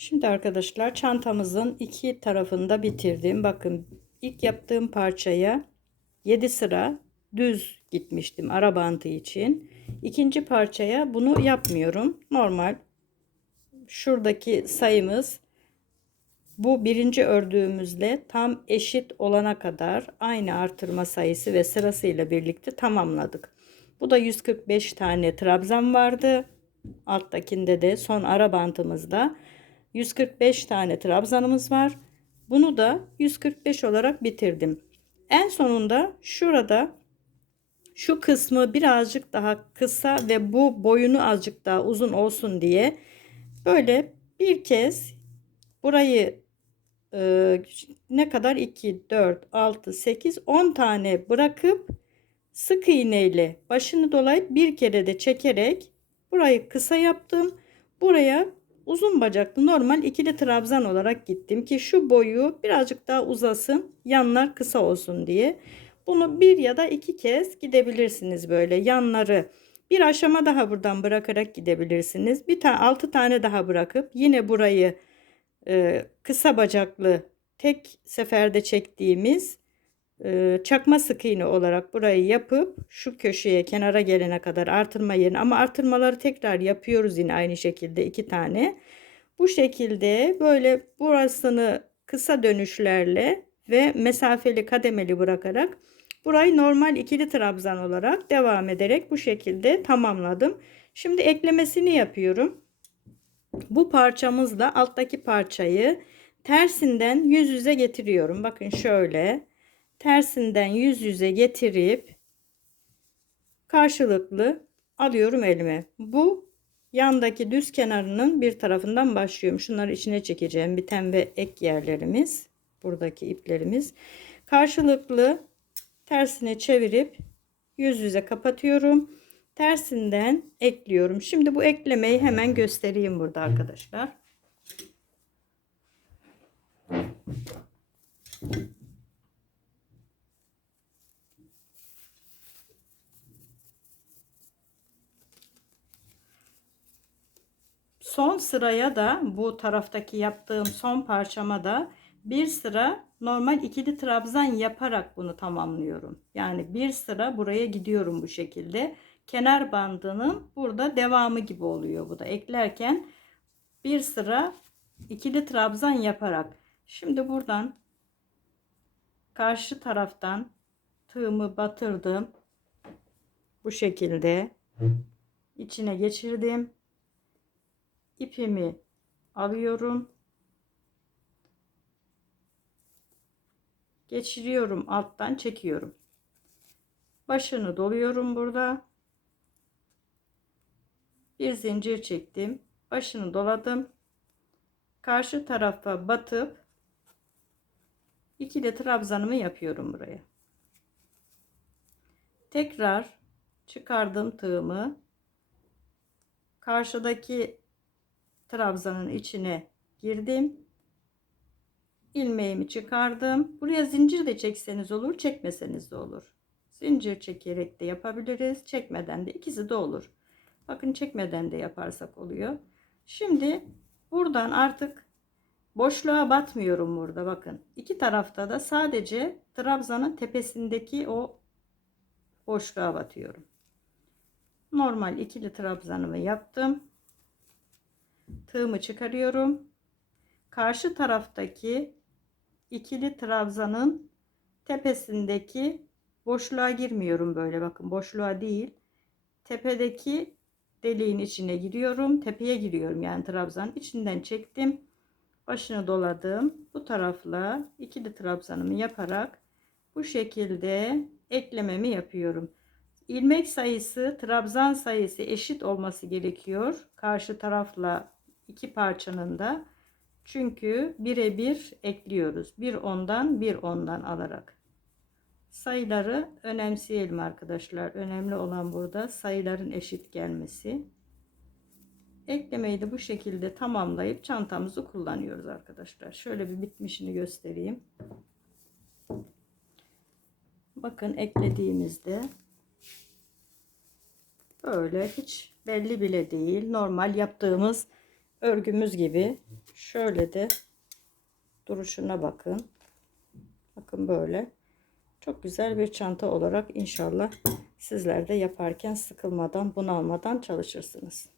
Şimdi arkadaşlar çantamızın iki tarafında bitirdim. Bakın ilk yaptığım parçaya 7 sıra düz gitmiştim ara bantı için. İkinci parçaya bunu yapmıyorum. Normal şuradaki sayımız bu birinci ördüğümüzle tam eşit olana kadar aynı artırma sayısı ve sırasıyla birlikte tamamladık. Bu da 145 tane trabzan vardı. Alttakinde de son ara bantımızda 145 tane trabzanımız var. Bunu da 145 olarak bitirdim. En sonunda şurada şu kısmı birazcık daha kısa ve bu boyunu azıcık daha uzun olsun diye böyle bir kez burayı e, ne kadar 2 4 6 8 10 tane bırakıp sık iğneyle başını dolayıp bir kere de çekerek burayı kısa yaptım. Buraya uzun bacaklı normal ikili trabzan olarak gittim ki şu boyu birazcık daha uzasın yanlar kısa olsun diye. Bunu bir ya da iki kez gidebilirsiniz böyle yanları. Bir aşama daha buradan bırakarak gidebilirsiniz. Bir tane altı tane daha bırakıp yine burayı e, kısa bacaklı tek seferde çektiğimiz çakma sık iğne olarak burayı yapıp şu köşeye kenara gelene kadar artırma yerine ama artırmaları tekrar yapıyoruz yine aynı şekilde iki tane. Bu şekilde böyle burasını kısa dönüşlerle ve mesafeli kademeli bırakarak burayı normal ikili trabzan olarak devam ederek bu şekilde tamamladım. Şimdi eklemesini yapıyorum. Bu parçamızla alttaki parçayı tersinden yüz yüze getiriyorum. Bakın şöyle tersinden yüz yüze getirip karşılıklı alıyorum elime. Bu yandaki düz kenarının bir tarafından başlıyorum. Şunları içine çekeceğim. Biten ve ek yerlerimiz. Buradaki iplerimiz. Karşılıklı tersine çevirip yüz yüze kapatıyorum. Tersinden ekliyorum. Şimdi bu eklemeyi hemen göstereyim burada arkadaşlar. Son sıraya da bu taraftaki yaptığım son parçama da bir sıra normal ikili trabzan yaparak bunu tamamlıyorum. Yani bir sıra buraya gidiyorum bu şekilde. Kenar bandının burada devamı gibi oluyor bu da. Eklerken bir sıra ikili trabzan yaparak. Şimdi buradan karşı taraftan tığımı batırdım. Bu şekilde içine geçirdim ipimi alıyorum. Geçiriyorum alttan çekiyorum. Başını doluyorum burada. Bir zincir çektim. Başını doladım. Karşı tarafa batıp ikili trabzanımı yapıyorum buraya. Tekrar çıkardım tığımı. Karşıdaki trabzanın içine girdim. ilmeğimi çıkardım. Buraya zincir de çekseniz olur, çekmeseniz de olur. Zincir çekerek de yapabiliriz. Çekmeden de ikisi de olur. Bakın çekmeden de yaparsak oluyor. Şimdi buradan artık boşluğa batmıyorum burada bakın. İki tarafta da sadece trabzanın tepesindeki o boşluğa batıyorum. Normal ikili trabzanımı yaptım tığımı çıkarıyorum. Karşı taraftaki ikili trabzanın tepesindeki boşluğa girmiyorum böyle bakın boşluğa değil. Tepedeki deliğin içine giriyorum. Tepeye giriyorum yani trabzan içinden çektim. Başını doladım. Bu tarafla ikili trabzanımı yaparak bu şekilde eklememi yapıyorum. İlmek sayısı, trabzan sayısı eşit olması gerekiyor. Karşı tarafla iki parçanın da çünkü birebir ekliyoruz. Bir ondan bir ondan alarak. Sayıları önemseyelim arkadaşlar. Önemli olan burada sayıların eşit gelmesi. Eklemeyi de bu şekilde tamamlayıp çantamızı kullanıyoruz arkadaşlar. Şöyle bir bitmişini göstereyim. Bakın eklediğimizde böyle hiç belli bile değil. Normal yaptığımız örgümüz gibi Şöyle de duruşuna bakın. Bakın böyle. Çok güzel bir çanta olarak inşallah sizler de yaparken sıkılmadan, bunalmadan çalışırsınız.